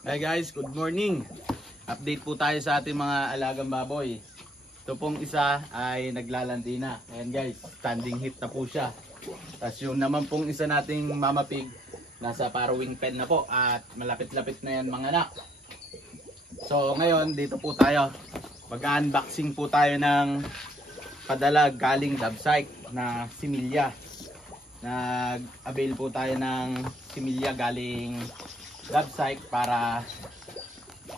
Hi guys, good morning. Update po tayo sa ating mga alagang baboy. Ito pong isa ay naglalandi na. Ayan guys, standing heat na po siya. Tapos yung naman pong isa nating mama pig, nasa parawing pen na po at malapit-lapit na yan mga anak. So ngayon, dito po tayo. Mag-unboxing po tayo ng padala galing Dabsike na similya. Nag-avail po tayo ng similya galing Dabsike para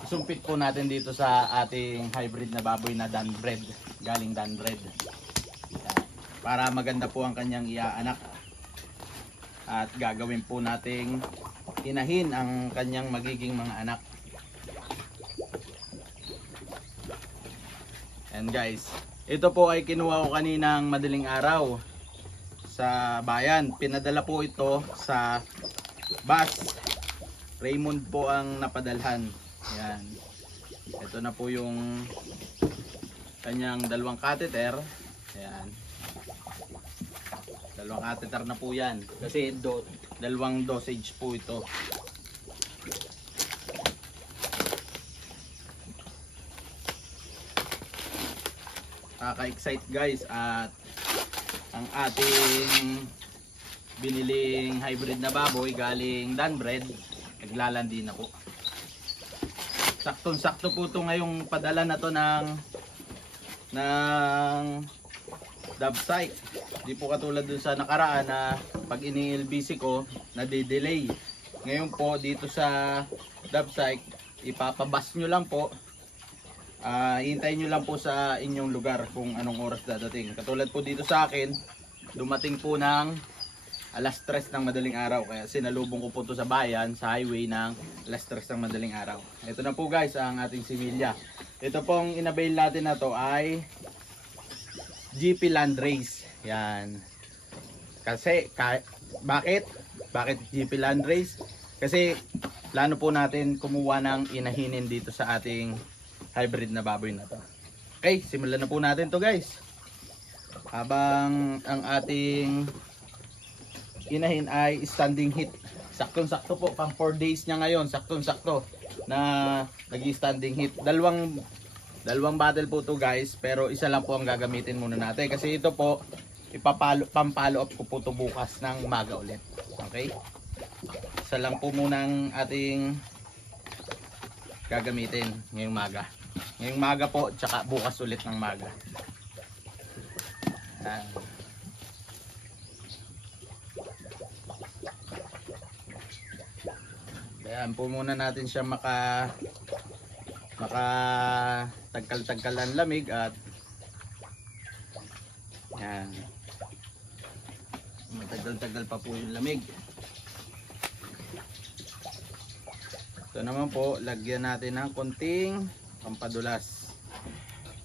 isumpit po natin dito sa ating hybrid na baboy na Danbred, galing Danbred. Para maganda po ang kanyang iaanak at gagawin po nating inahin ang kanyang magiging mga anak. And guys, ito po ay kinuha ko kaninang madaling araw sa bayan. Pinadala po ito sa bus. Raymond po ang napadalhan. Yan. Ito na po yung kanyang dalawang catheter. Yan. Dalawang catheter na po yan. Kasi dalawang dosage po ito. Kaka-excite guys, at ang ating biniling hybrid na baboy galing Danbred naglalandi na po. Saktong-sakto po ito ngayong padala na to ng Dabsike. Di po katulad dun sa nakaraan na pag ini-LBC ko nade-delay. Ngayon po dito sa Dabsike, ipapabas nyo lang po. Hintayin nyo lang po sa inyong lugar kung anong oras dadating. Katulad po dito sa akin, dumating po ng alas 3 ng madaling araw. Kaya sinalubong ko po ito sa bayan, sa highway ng alas 3 ng madaling araw. Ito na po guys ang ating similya. Ito pong inabail natin na to ay GP Landrace. Yan. Kasi, bakit GP Landrace? Kasi plano po natin kumuha ng inahinin dito sa ating hybrid na baboy na to. Okay, simulan na po natin to guys. Habang ang ating inahin ay standing heat. Saktong-sakto po, pang 4 days niya ngayon. Saktong-sakto na nag-standing heat. Dalawang bottle po to guys, pero isa lang po ang gagamitin muna natin. Kasi ito po, pang-follow up ko po to bukas ng umaga ulit. Okay? Isa lang po muna ang ating gagamitin ngayong umaga. Ngayong umaga po, tsaka bukas ulit ng umaga. Ayan po muna natin siya tagkal-tagkal ang lamig at yan. Matagal-tagal pa po yung lamig. Ito naman po, lagyan natin ng konting pampadulas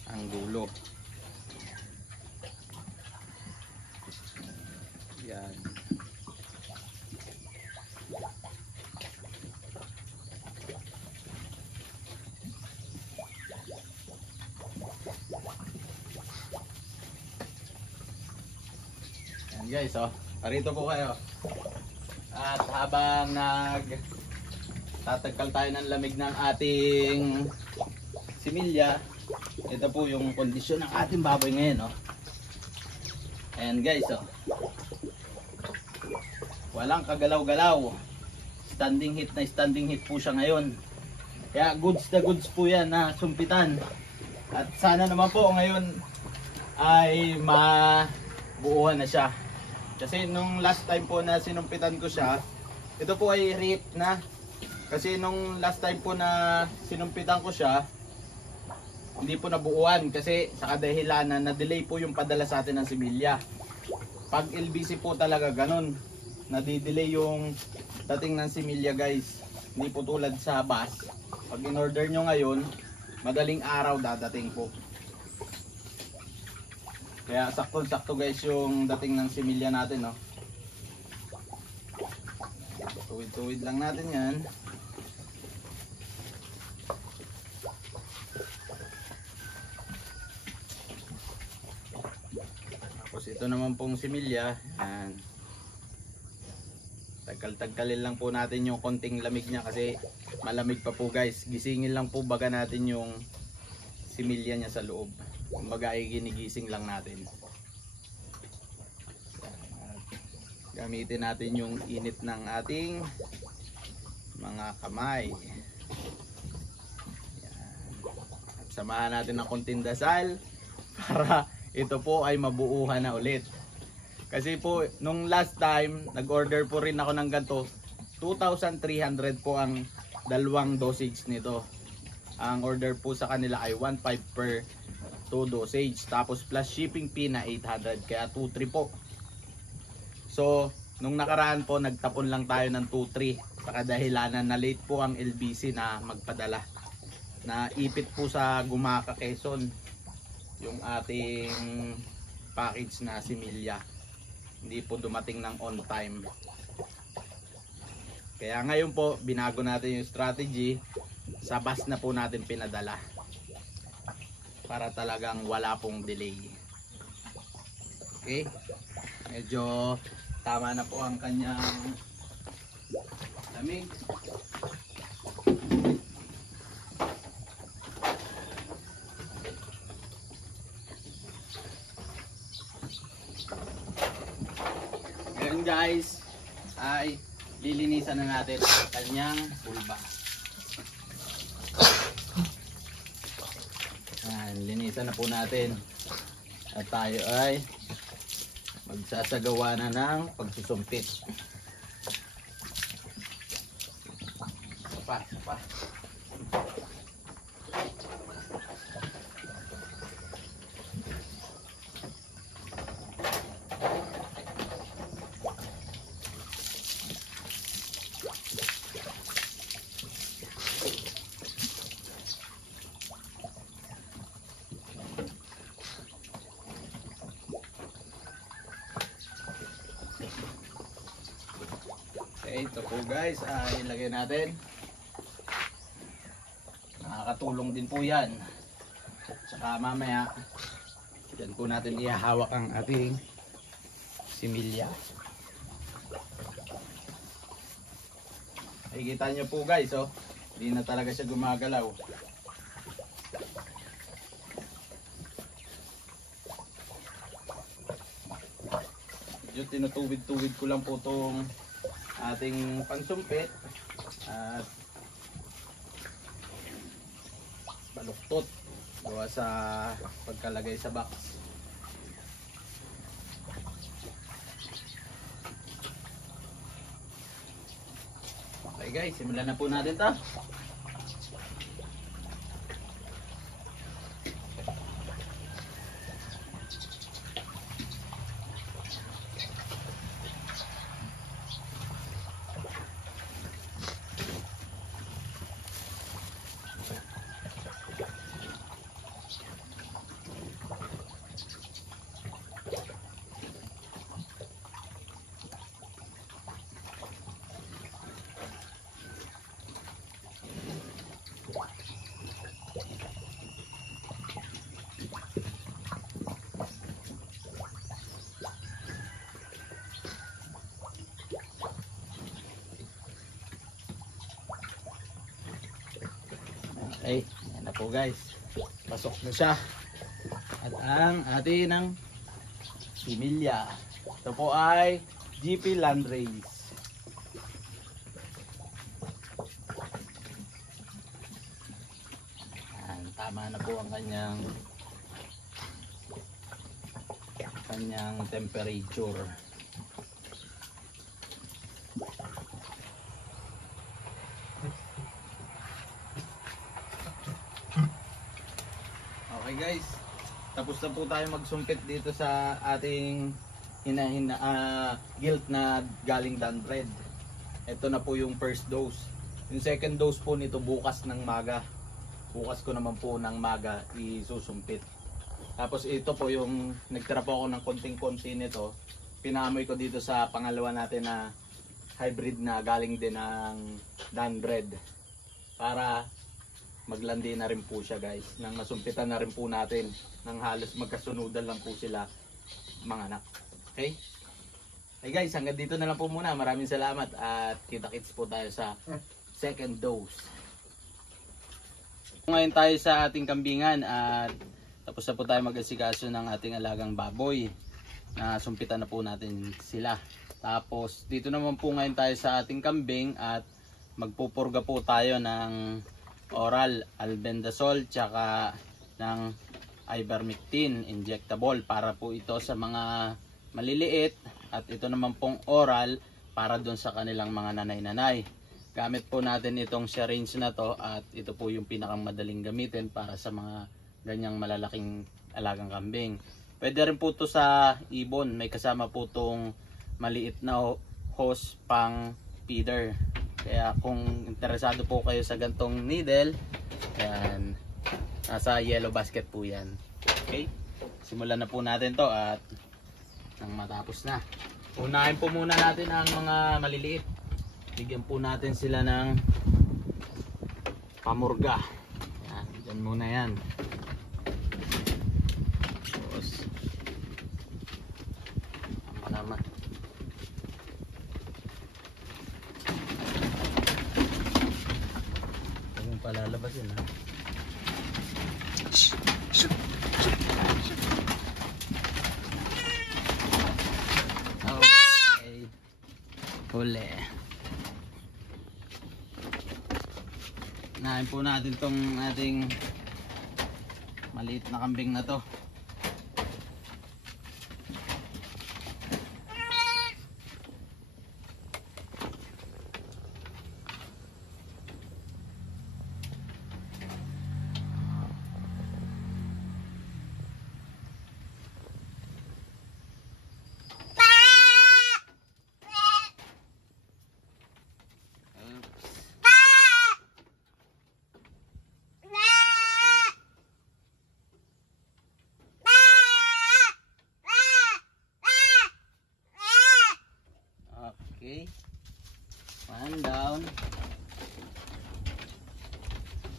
ang dulo. Yan. Yan guys, oh. Parito po kayo. At habang tatagkal tayo ng lamig ng ating similya, ito po yung kondisyon ng ating baboy ngayon, oh. Ayan guys, oh. Walang kagalaw-galaw. Standing heat na standing heat po siya ngayon. Kaya goods na goods po yan na sumpitan. At sana naman po ngayon ay mabuuhan na siya. Kasi nung last time po na sinumpitan ko siya, ito po ay rip na. Kasi nung last time po na sinumpitan ko siya, hindi po nabuuan kasi sa kadahilanan na delay po yung padala sa atin ng similya. Pag LBC po talaga ganun, nadidelay yung dating ng similya guys. Hindi po tulad sa bus. Pag in-order nyo ngayon, madaling araw dadating po. Kaya sakto-sakto guys yung dating ng similya natin, no. Tuwid-tuwid lang natin yan. Tapos ito naman pong similya. Yan. Tagkal-tagkalin lang po natin yung konting lamig niya kasi malamig pa po guys. Gisingin lang po baga natin yung similya niya sa loob. Kumbaga ay ginigising lang natin. Gamitin natin yung init ng ating mga kamay. Yan. At samahan natin ng konting dasal para ito po ay mabuuhan na ulit. Kasi po nung last time nag-order po rin ako ng ganito, 2,300 po ang dalawang dosage nito. Ang order po sa kanila ay 1.5 per 2 dosage, tapos plus shipping fee na 800, kaya 2.3 po. So nung nakaraan po nagtapon lang tayo ng 2.3 sa kadahilanan na late po ang LBC na magpadala. Na ipit po sa Gumaka, Quezon yung ating package na similya. Hindi po dumating ng on time. Kaya ngayon po binago natin yung strategy, sa bus na po natin pinadala para talagang wala pong delay. Okay, medyo tama na po ang kanyang lamig. Ngayon guys ay lilinisan na natin ang kanyang pulba. Linisan na po natin at tayo ay magsasagawa na ng pagsusumpit. Pa. Okay, ito po guys, ilagay natin. Nakakatulong din po yan. Saka mamaya yan po natin ihahawak ang ating similya. Nakikita nyo po guys, oh, hindi na talaga siya gumagalaw. Medyo tinutuwid-tuwid ko lang po itong ating pansumpit at baluktot gawa sa pagkalagay sa box. Okay guys, simulan na po natin ito. Okay, yan na po guys. Pasok na siya. At ang atin ng similya. Ito po ay GP Landrace. Yan, tama na po ang kanyang temperature. Okay guys, tapos na po tayo magsumpit dito sa ating gilt na galing Danbred. Ito na po yung first dose. Yung second dose po nito bukas ng maga. Bukas ko naman po ng maga isusumpit. Tapos ito po yung nagtira po ako ng konting-konti nito. Pinaamoy ko dito sa pangalawa natin na hybrid na galing din ng Danbred. Para maglandi na rin po siya guys. Nang masumpitan na rin po natin. Nang halos magkasunudan lang po sila mga anak. Okay? Hey guys, hanggang dito na lang po muna. Maraming salamat at kita-kits po tayo sa second dose. Ngayon tayo sa ating kambingan at tapos na po tayo mag-asikaso ng ating alagang baboy. Sumpitan na po natin sila. Tapos dito naman po ngayon tayo sa ating kambing at magpupurga po tayo ng oral albendazole tsaka ng ivermectin injectable para po ito sa mga maliliit at ito naman pong oral para doon sa kanilang mga nanay-nanay. Gamit po natin itong syringe na to at ito po yung pinakang madaling gamitin para sa mga ganyang malalaking alagang kambing. Pwede rin po to sa ibon, may kasama po tong maliit na hose pang feeder. Kaya kung interesado po kayo sa gantong needle, yan, nasa yellow basket po yan. Okay, simulan na po natin to at nang matapos na. Unahin po muna natin ang mga maliliit. Bigyan po natin sila ng pamurga. Yan, dyan muna yan. Tapos, ang naman. Huwag mong palalabasin ha. Huli. Nahin po natin tong ating maliit na kambing na to. Okay, one down.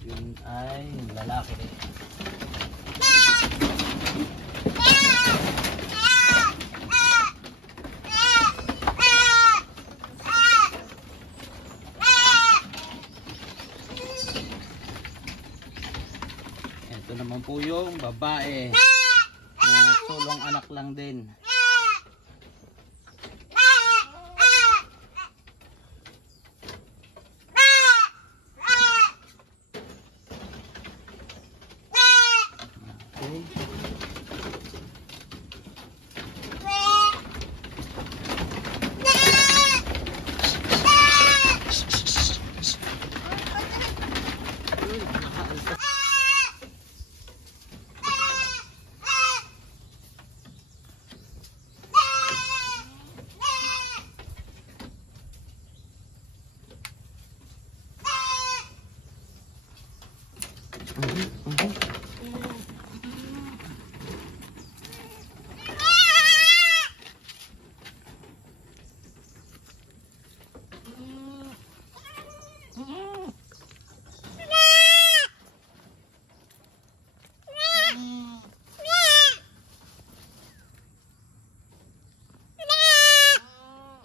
Yun ay lalaki. Ito naman po yung babae. Sulong anak lang din.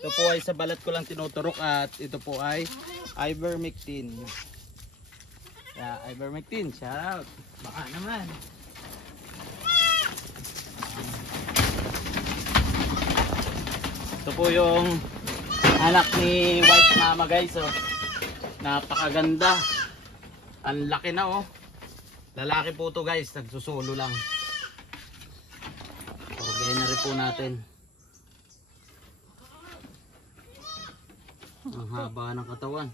Ito po ay sa balat ko lang tinuturok at ito po ay ivermectin. Yeah, ivermectin, shout out. Baka naman. Ito po yung anak ni White Mama guys. Oh. Napakaganda. Ang laki na oh. Lalaki po to guys, nagsusulo lang. Purgayin na rin po natin. Ang haba ng katawan.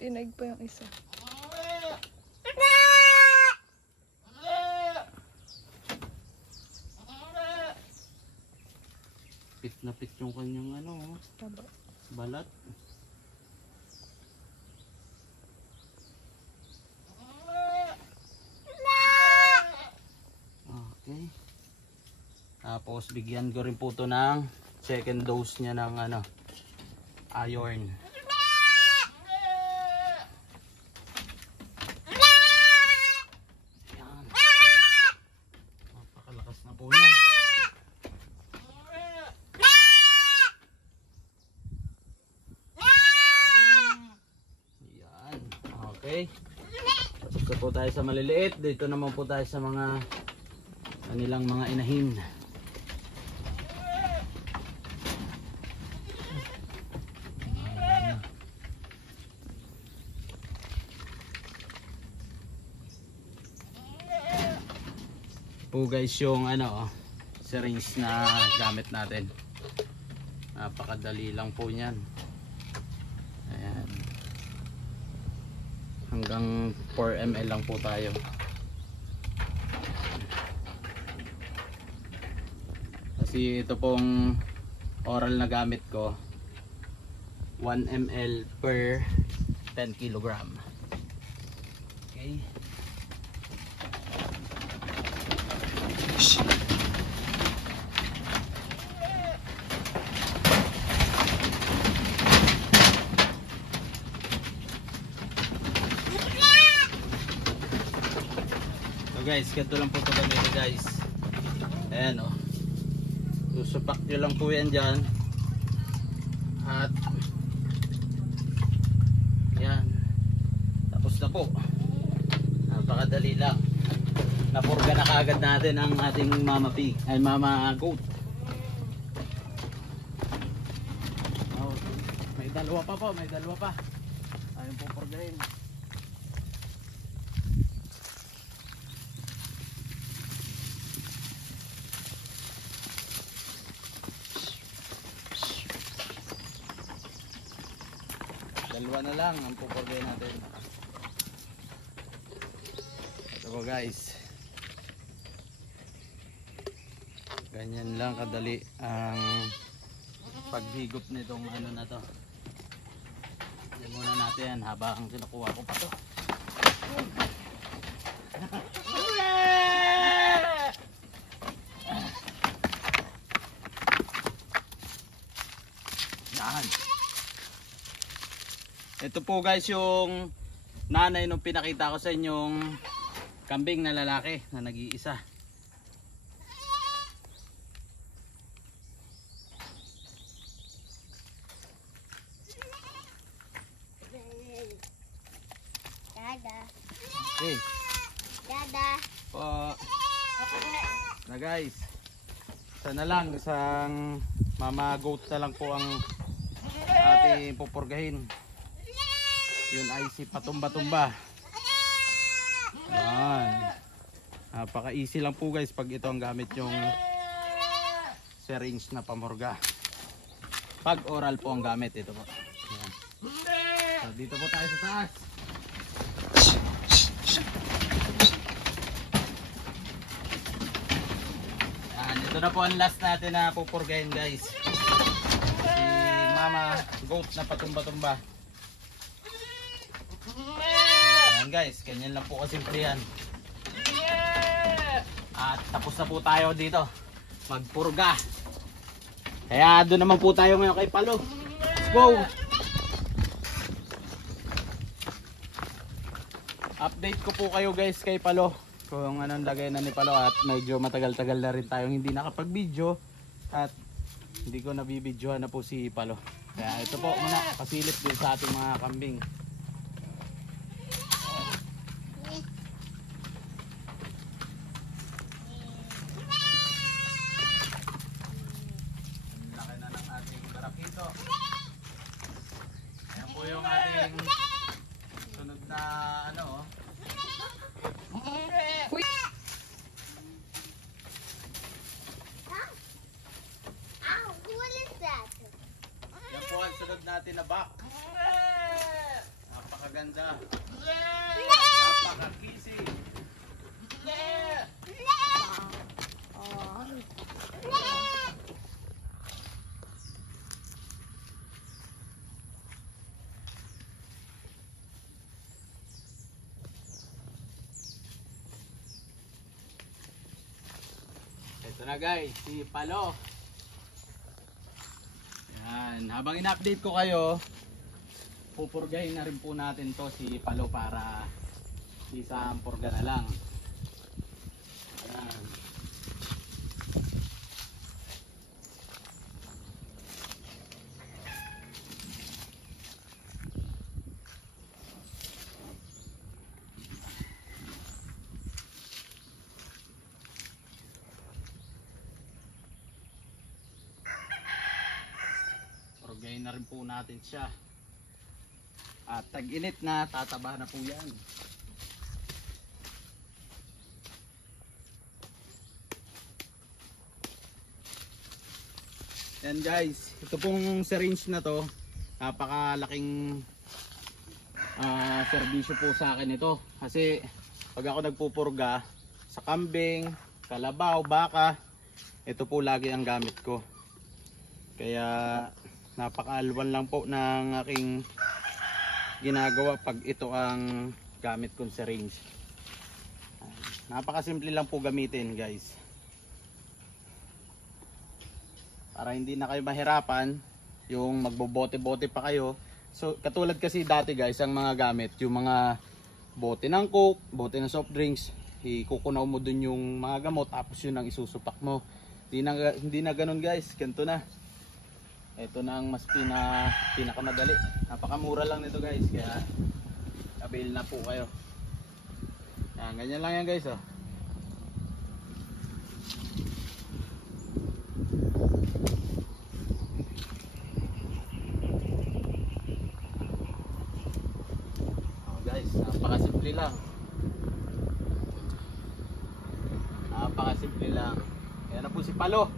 Tinag pa yung isa. Pit na pit yung kanyang ano, Taba. balat. Okay. Tapos bigyan ko rin po to ng second dose niya ng ano, iron. Ayan. Napakalakas na po niya. Okay? Dito po tayo sa maliliit. Dito naman po tayo sa mga kanilang mga inahin. Po guys yung syringe na gamit natin. Napakadali lang po niyan. Ayan. Hanggang 4 ml lang po tayo. Kasi ito pong oral na gamit ko 1 ml per 10 kilogram. Okay. So guys, ganito lang po ito ganito guys. Ayan o. Susupak nyo lang po yan dyan. At yan. Tapos na po. Napakadali lang. Napurga na kaagad natin ang ating mama pig. Ay mama goat. Oh, may dalawa pa po. May dalawa pa. Ayun po purgahin. Dalawa na lang ang pupurgahin natin. Ito po guys. Ganyan lang kadali ang paghigop nitong na to. Yan muna natin habang kinukuha ko pa to. Yan. Ito po guys yung nanay nung pinakita ko sa inyong kambing na lalaki na nag-iisa. Okay. Po. Na guys. Sana lang isang mama goat na lang po ang ating pupurgahin. Yun ay si patumba-tumba. Yan. Napaka easy lang po guys pag ito ang gamit yung syringe na pamurga. Pag oral po ang gamit ito po. Yan. So, dito po tayo sa taas. Yan. Ito na po ang last natin na pupurgahin guys. Si mama goat na patumba-tumba. Ayan guys, ganyan lang po kasimple yan. At tapos na po tayo dito magpurga. Kaya doon naman po tayo ngayon kay Palo. Let's go! Update ko po kayo guys kay Palo kung anong lagay na ni Palo. At medyo matagal-tagal na rin tayong hindi nakapag-video. At hindi ko nabibidyohan na po si Palo. Kaya ito po muna, pasilip din sa ating mga kambing. Ayan po yung ating sunod na yan po ang sunod natin na back. Napakaganda. Napakakisi. Ito na guys, si Palo. Yan, habang in-update ko kayo, pupurgahin na rin po natin to si Palo para isang purga na lang. Yan. natin siya. At tag-init na, tataba na po yan. Yan guys, ito pong syringe na to, napakalaking serbisyo po sa akin ito. Kasi pag ako nagpupurga sa kambing, kalabaw, baka, ito po lagi ang gamit ko. Kaya napakaalwan lang po ng aking ginagawa pag ito ang gamit kong syringe. Napakasimple lang po gamitin guys, para hindi na kayo mahirapan yung magbobote-bote pa kayo. So katulad kasi dati guys, ang mga gamit, yung mga bote ng coke, bote ng soft drinks, ikukunaw mo dun yung mga gamot, tapos yun ang isusupak mo. Hindi na ganun guys, ganito na. Ito na ang mas pinakamadali. Napakamura lang nito guys, kaya avail na po kayo. Yan, ganyan lang yan guys oh. Guys, napakasimple lang. Napakasimple lang. Yan na po si Palo.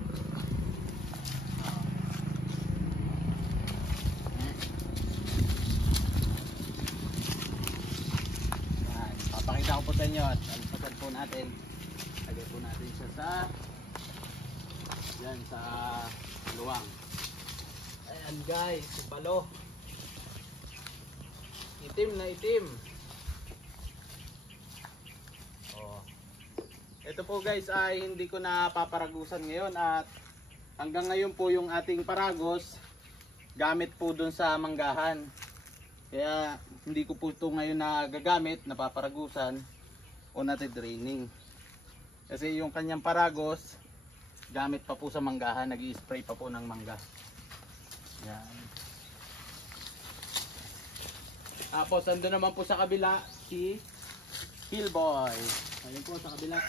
Papakita ko po sa inyo at alpasan po natin. Lagay po natin siya sa yan, sa luwang. Ayan guys, si Palo. Itim na itim. Oh. Ito po guys ay hindi ko na paparagusan ngayon, at hanggang ngayon po yung ating paragos gamit po dun sa manggahan. Kaya hindi ko po ito ngayon nagagamit, napaparagusan o natidraining. Kasi yung kanyang paragos gamit pa po sa manggahan, nag-i-spray pa po ng mangga. Yan. Tapos ando naman po sa kabila si Hillboy. Ayun po sa kabila.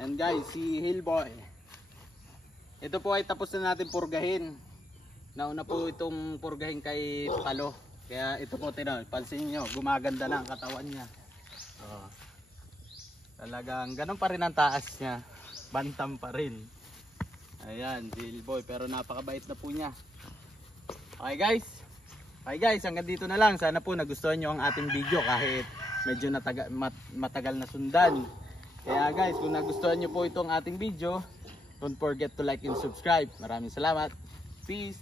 And guys, si Hillboy. Ito po ay tapos na natin purgahin. Nauna po itong purgahin kay Palo. Kaya ito po, pansin niyo, gumaganda na ang katawan niya. Oh. Talagang ganun pa rin ang taas niya. Bantam pa rin. Ayan, si Hillboy. Pero napakabait na po niya. Okay guys. Okay guys, hanggang dito na lang. Sana po nagustuhan niyo ang ating video kahit medyo matagal na sundan. Kaya guys, kung nagustuhan nyo po itong ating video, don't forget to like and subscribe. Maraming salamat. Peace!